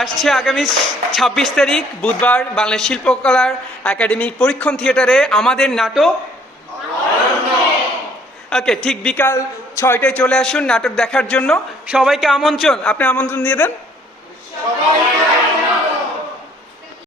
আসছে আগামী ২৬ তারিখ বুধবার বাংলাদেশ শিল্পকলার একাডেমি পরীক্ষণ থিয়েটারে আমাদের নাটক। ওকে, ঠিক বিকাল ৬টায় চলে আসুন নাটক দেখার জন্য। সবাইকে আমন্ত্রণ, আপনি আমন্ত্রণ দিয়ে দেন।